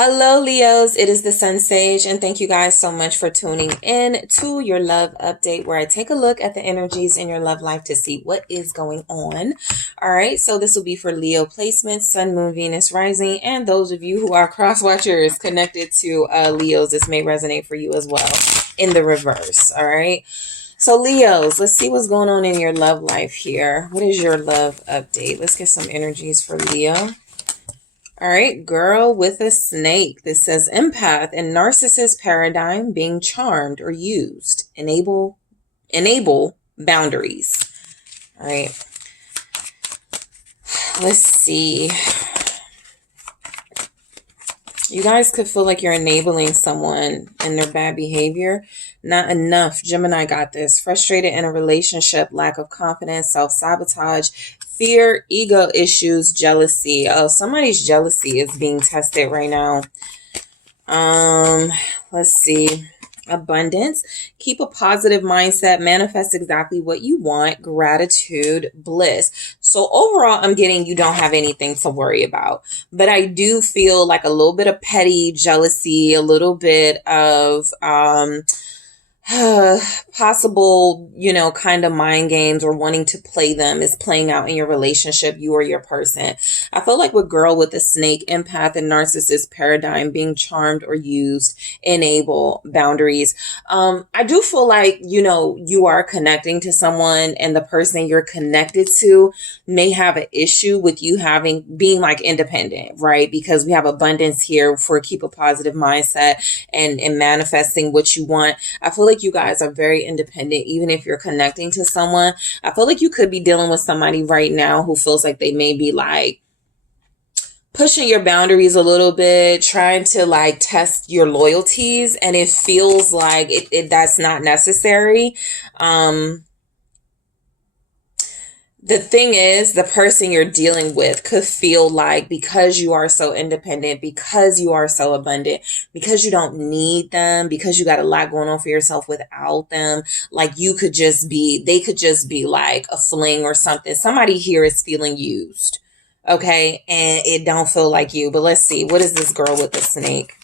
Hello, Leos. It is the Sun Sage, and thank you guys so much for tuning in to your love update where I take a look at the energies in your love life to see what is going on. All right, so this will be for Leo placements, Sun, Moon, Venus, Rising, and those of you who are cross watchers connected to Leos, this may resonate for you as well in the reverse. All right. So, Leos, let's see what's going on in your love life here. What is your love update? Let's get some energies for Leo. All right, girl with a snake. This says empath and narcissist paradigm being charmed or used. Enable boundaries. All right. Let's see. You guys could feel like you're enabling someone in their bad behavior. Not enough. Gemini got this. Frustrated in a relationship, lack of confidence, self-sabotage, fear, ego issues, jealousy. Oh, somebody's jealousy is being tested right now. Let's see. Abundance. Keep a positive mindset. Manifest exactly what you want. Gratitude, bliss. So overall, I'm getting you don't have anything to worry about. But I do feel like a little bit of petty jealousy, a little bit of possible, kind of mind games or wanting to play them is playing out in your relationship, you or your person. I feel like with girl with a snake, empath, and narcissist paradigm being charmed or used, enable boundaries. I do feel like, you are connecting to someone and the person you're connected to may have an issue with you being like independent, right? Because we have abundance here for keep a positive mindset and manifesting what you want. I feel like you guys are very independent, even if you're connecting to someone. I feel like you could be dealing with somebody right now who feels like they may be like pushing your boundaries a little bit, trying to like test your loyalties, and it feels like that's not necessary. The thing is, the person you're dealing with could feel like because you are so independent, because you are so abundant, because you don't need them, because you got a lot going on for yourself without them, like they could just be like a fling or something. Somebody here is feeling used, okay? And it don't feel like you. But let's see. What is this girl with the snake?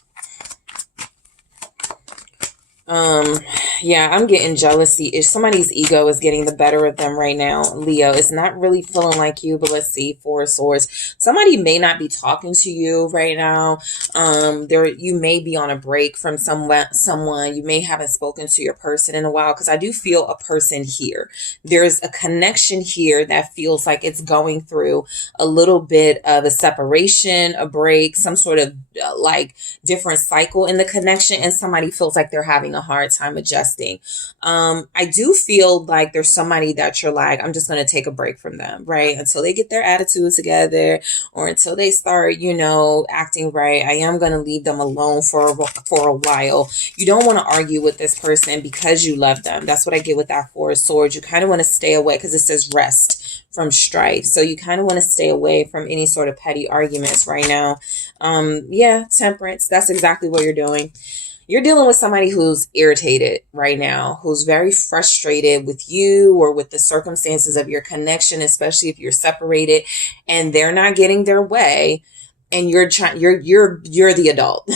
Yeah, I'm getting jealousy. If somebody's ego is getting the better of them right now, Leo, it's not really feeling like you, but let's see. Four of Swords. Somebody may not be talking to you right now. You may be on a break from someone. You may haven't spoken to your person in a while, because I do feel a person here. There's a connection here that feels like it's going through a little bit of a separation, a break, some sort of like different cycle in the connection, and somebody feels like they're having a hard time adjusting. I do feel like there's somebody that you're like, I'm just going to take a break from them, right? Until they get their attitudes together, or until they start, acting right. I am going to leave them alone for a while. You don't want to argue with this person because you love them. That's what I get with that Four of Swords. You kind of want to stay away because it says rest from strife. So you kind of want to stay away from any sort of petty arguments right now. Yeah, temperance. That's exactly what you're doing. You're dealing with somebody who's irritated right now, who's very frustrated with you or with the circumstances of your connection, especially if you're separated and they're not getting their way. And you're the adult.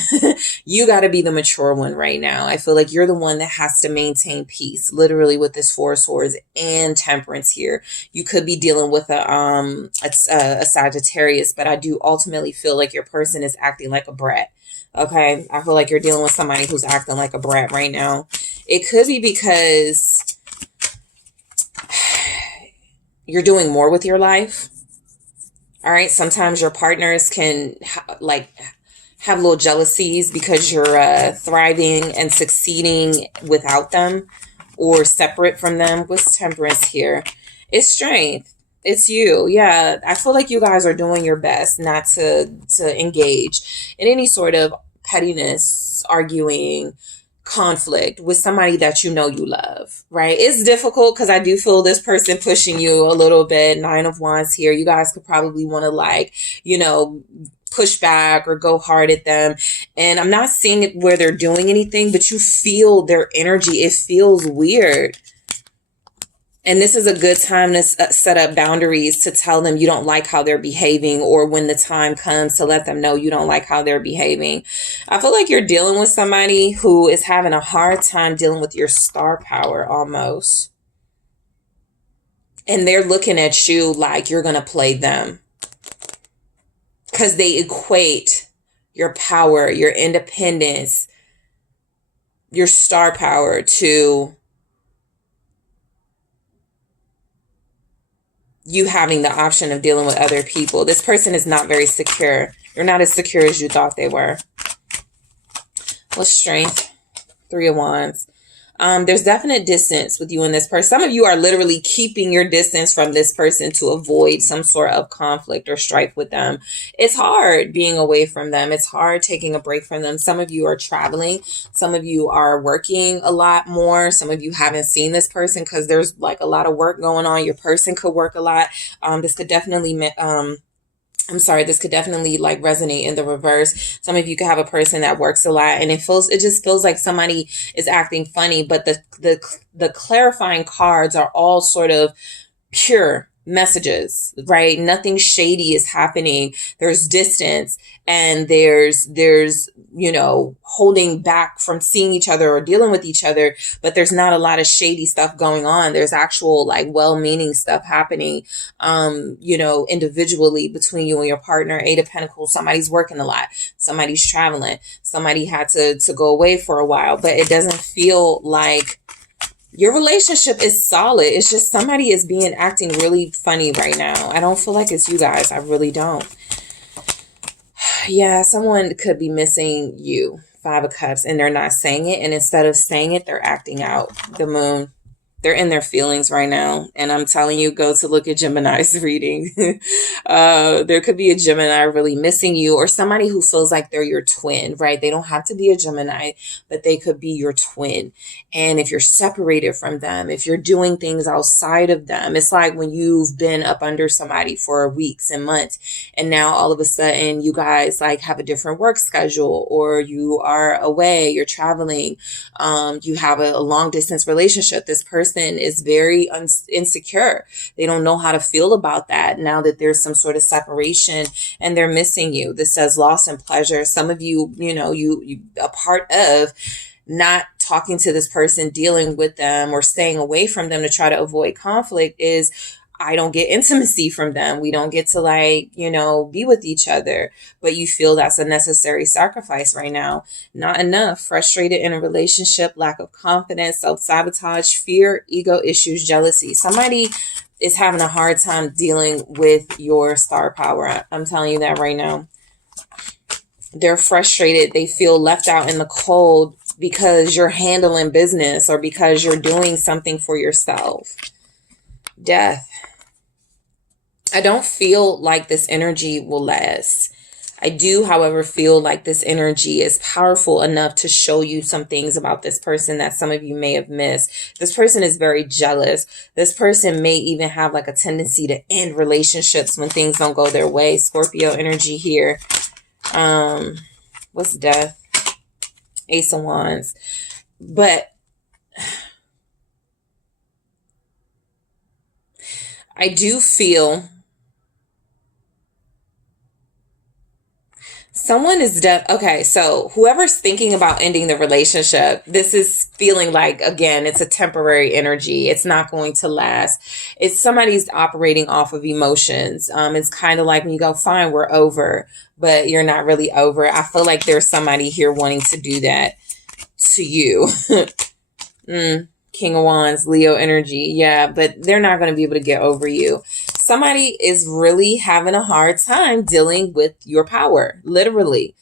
You got to be the mature one right now. I feel like you're the one that has to maintain peace, literally, with this Four of Swords and temperance here. You could be dealing with a Sagittarius, but I do ultimately feel like your person is acting like a brat. Okay, I feel like you're dealing with somebody who's acting like a brat right now. It could be because you're doing more with your life. All right, sometimes your partners can have little jealousies because you're thriving and succeeding without them or separate from them. What's temperance here? It's strength. It's you. Yeah, I feel like you guys are doing your best not to engage in any sort of pettiness, arguing, conflict with somebody that you love, right? It's difficult because I do feel this person pushing you a little bit. Nine of Wands here. You guys could probably want to push back or go hard at them. And I'm not seeing it where they're doing anything, but you feel their energy. It feels weird. And this is a good time to set up boundaries, to tell them you don't like how they're behaving, or when the time comes to let them know you don't like how they're behaving. I feel like you're dealing with somebody who is having a hard time dealing with your star power almost. And they're looking at you like you're going to play them, because they equate your power, your independence, your star power to you having the option of dealing with other people. This person is not very secure. You're not as secure as you thought they were. What's strength? 3 of Wands. There's definite distance with you and this person. Some of you are literally keeping your distance from this person to avoid some sort of conflict or strife with them. It's hard being away from them. It's hard taking a break from them. Some of you are traveling. Some of you are working a lot more. Some of you haven't seen this person because there's like a lot of work going on. Your person could work a lot. This could definitely this could definitely like resonate in the reverse. Some of you could have a person that works a lot, and it just feels like somebody is acting funny, but the clarifying cards are all sort of pure messages, right? Nothing shady is happening. There's distance, and there's holding back from seeing each other or dealing with each other, but there's not a lot of shady stuff going on. There's actual like well-meaning stuff happening individually between you and your partner. 8 of Pentacles, somebody's working a lot, somebody's traveling, somebody had to go away for a while, but it doesn't feel like your relationship is solid. It's just somebody is acting really funny right now. I don't feel like it's you guys. I really don't. Yeah, someone could be missing you. 5 of Cups, and they're not saying it. And instead of saying it, they're acting out. The Moon. They're in their feelings right now. And I'm telling you, go to look at Gemini's reading. There could be a Gemini really missing you, or somebody who feels like they're your twin, right? They don't have to be a Gemini, but they could be your twin. And if you're separated from them, if you're doing things outside of them, it's like when you've been up under somebody for weeks and months, and now all of a sudden you guys like have a different work schedule, or you are away, you're traveling, you have a long distance relationship. This person is very insecure. They don't know how to feel about that now that there's some sort of separation, and they're missing you. This says loss and pleasure. Some of you, you a part of not talking to this person, dealing with them, or staying away from them to try to avoid conflict is, I don't get intimacy from them. We don't get to be with each other. But you feel that's a necessary sacrifice right now. Not enough. Frustrated in a relationship, lack of confidence, self-sabotage, fear, ego issues, jealousy. Somebody is having a hard time dealing with your star power. I'm telling you that right now. They're frustrated. They feel left out in the cold because you're handling business, or because you're doing something for yourself. Death. I don't feel like this energy will last. I do, however, feel like this energy is powerful enough to show you some things about this person that some of you may have missed. This person is very jealous. This person may even have like a tendency to end relationships when things don't go their way. Scorpio energy here. What's death? Ace of Wands. But I do feel someone is okay, so whoever's thinking about ending the relationship, this is feeling like, again, it's a temporary energy. It's not going to last. It's somebody's operating off of emotions. It's kind of like when you go, fine, we're over, but you're not really over. I feel like there's somebody here wanting to do that to you. King of Wands, Leo energy. Yeah, but they're not going to be able to get over you. Somebody is really having a hard time dealing with your power, literally.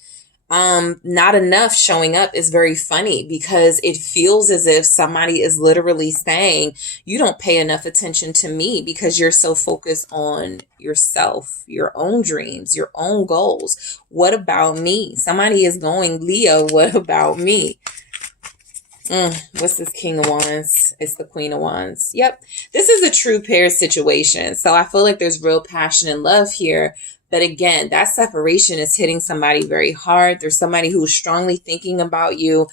Not enough showing up is very funny, because it feels as if somebody is literally saying, you don't pay enough attention to me because you're so focused on yourself, your own dreams, your own goals. What about me? Somebody is going, Leo, what about me? What's this King of Wands? It's the Queen of Wands. Yep. This is a true pair situation. So I feel like there's real passion and love here, But again, that separation is hitting somebody very hard. There's somebody who's strongly thinking about you.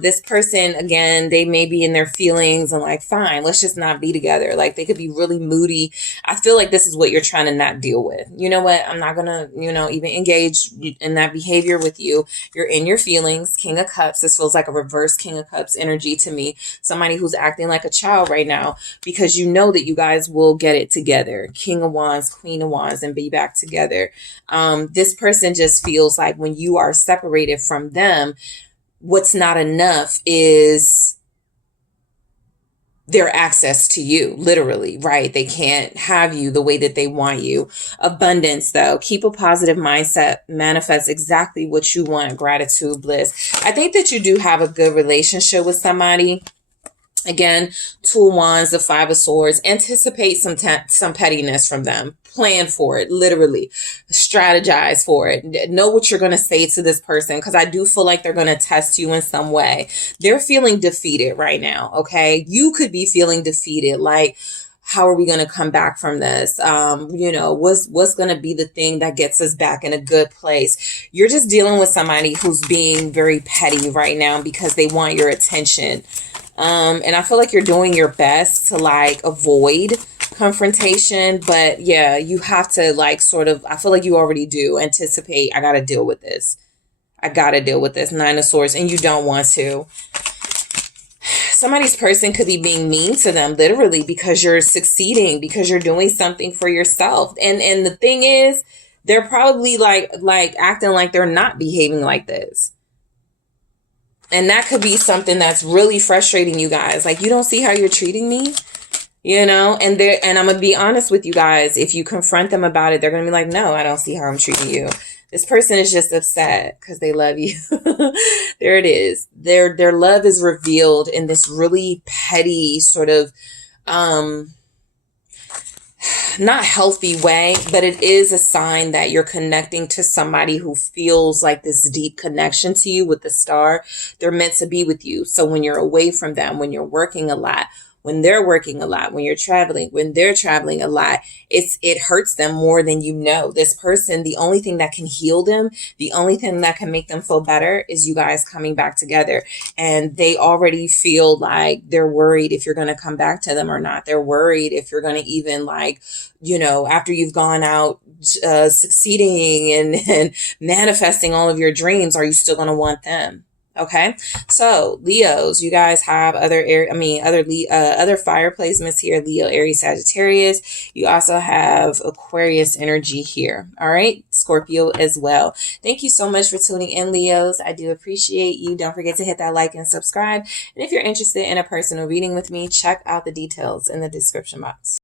This person, again, they may be in their feelings and like, fine, let's just not be together. Like they could be really moody. I feel like this is what you're trying to not deal with. You know what? I'm not going to, even engage in that behavior with you. You're in your feelings. King of Cups. This feels like a reverse King of Cups energy to me. Somebody who's acting like a child right now because you know that you guys will get it together. King of Wands, Queen of Wands, and be back together. This person just feels like when you are separated from them, what's not enough is their access to you, literally, right? They can't have you the way that they want you. Abundance, though. Keep a positive mindset. Manifest exactly what you want. Gratitude, bliss. I think that you do have a good relationship with somebody. Again, Two of Wands, the Five of Swords. Anticipate some pettiness from them. Plan for it, literally. Strategize for it. Know what you're going to say to this person, because I do feel like they're going to test you in some way. They're feeling defeated right now, okay? You could be feeling defeated, like, how are we going to come back from this? What's going to be the thing that gets us back in a good place? You're just dealing with somebody who's being very petty right now because they want your attention. And I feel like you're doing your best to like avoid confrontation, but yeah, you have to like sort of, I feel like you already do anticipate, I got to deal with this. I got to deal with this. Nine of Swords, and you don't want to. Somebody's person could be being mean to them literally because you're succeeding, because you're doing something for yourself. And the thing is, they're probably like acting like they're not behaving like this. And that could be something that's really frustrating you guys. Like, you don't see how you're treating me, and I'm going to be honest with you guys. If you confront them about it, they're going to be like, no, I don't see how I'm treating you. This person is just upset because they love you. There it is. Their love is revealed in this really petty sort of, not healthy way, but it is a sign that you're connecting to somebody who feels like this deep connection to you with the star. They're meant to be with you. So when you're away from them, when you're working a lot, when they're working a lot, when you're traveling, when they're traveling a lot, it hurts them more than you know. This person, the only thing that can heal them, the only thing that can make them feel better is you guys coming back together. And they already feel like they're worried if you're going to come back to them or not. They're worried if you're going to even after you've gone out succeeding and manifesting all of your dreams, are you still going to want them? Okay, so Leos, you guys have other fire placements here. Leo, Aries, Sagittarius. You also have Aquarius energy here. All right, Scorpio as well. Thank you so much for tuning in, Leos. I do appreciate you. Don't forget to hit that like and subscribe. And if you're interested in a personal reading with me, check out the details in the description box.